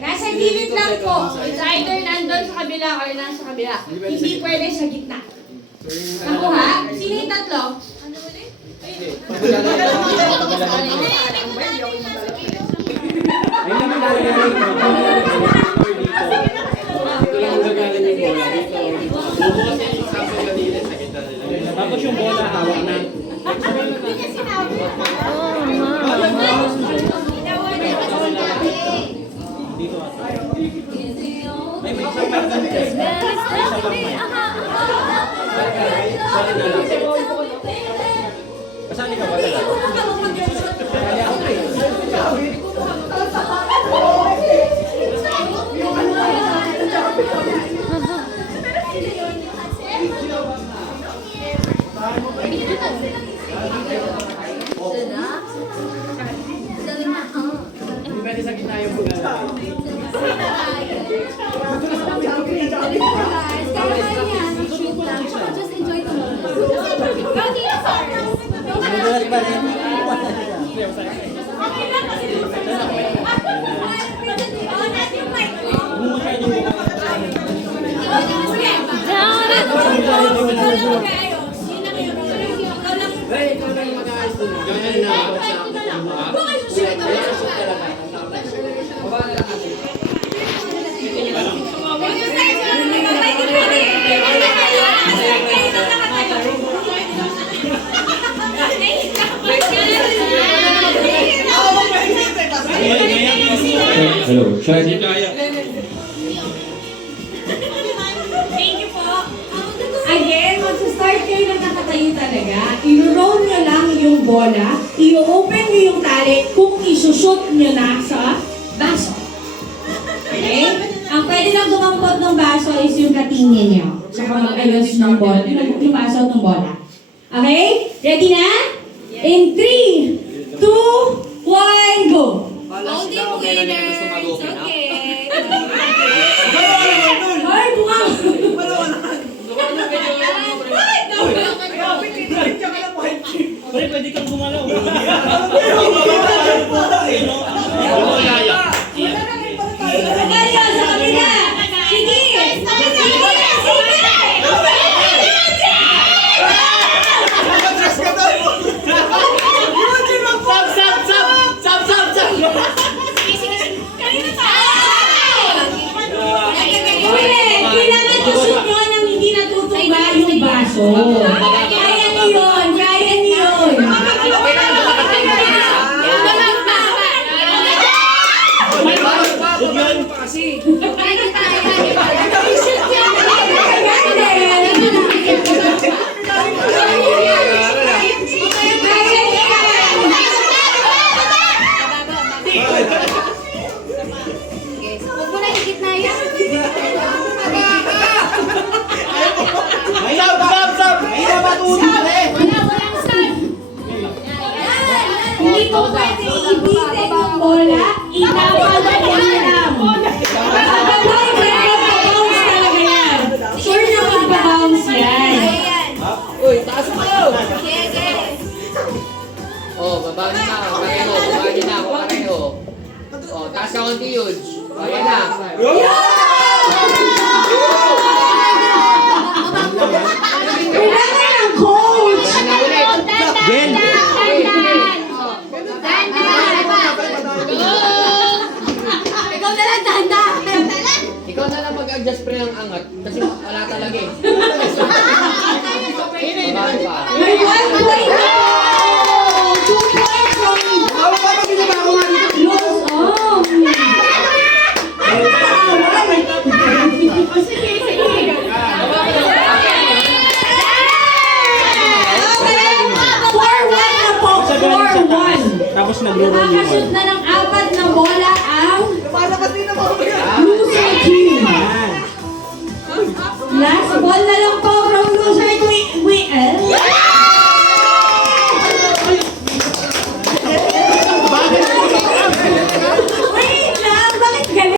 Nasa gilid lang po. It's either nandun sa kabila or nasa kabila. Hindi pwede sa gitna. Nakuha? Sino yung tatlo? Tapos yung bola hawak na. Kasali ka ba pwede sa gitna yung bola. Just enjoy the moment. Go dinosaurs! Okay lang kasi hello, Shaggy. Thank you po. Again, magsa-start kayo ng nakatayo talaga. I-roll nyo lang yung bola. I-open nyo yung tali kung isushoot nyo na sa baso. Okay? Ang pwede lang dumampot ng baso is yung katingin nyo. Saka mag-ayos ng bola. Yung baso at ng bola. Okay? Ready na? In 3, 2, 1, go! Golden winners! Okay. Hoy, bunga! Pwede kang gumalaw. Kaya niyo yun! Kaya niyo yun! Kaya Okay, so huwag mo na higit na yan. Walang start. Hindi mo pwede ibitin yung bola, itapal na yan lang. Kapag bounce talaga yan. Sure na magpa-bounce yan. Ayan. Uy, taas mo! Sige. Oh, babagi na. Babagi na. Pareho. Oh, taas ka konti yun. Ayan na. Kailangan ng coach. Ayan na ulit. Gen! Ikaw na lang, dahan-dahan. Ikaw na lang mag-adjust pre ng angat. Kasi wala talaga eh. Babagi pa. May 1 point na po. 2 points from Los Ong. Sige, sige. 4-1 na po. 4-1. Tapos nag-roll yung Nakakashoot na ng 4 na bola ang Luzon team. Last ball na lang po.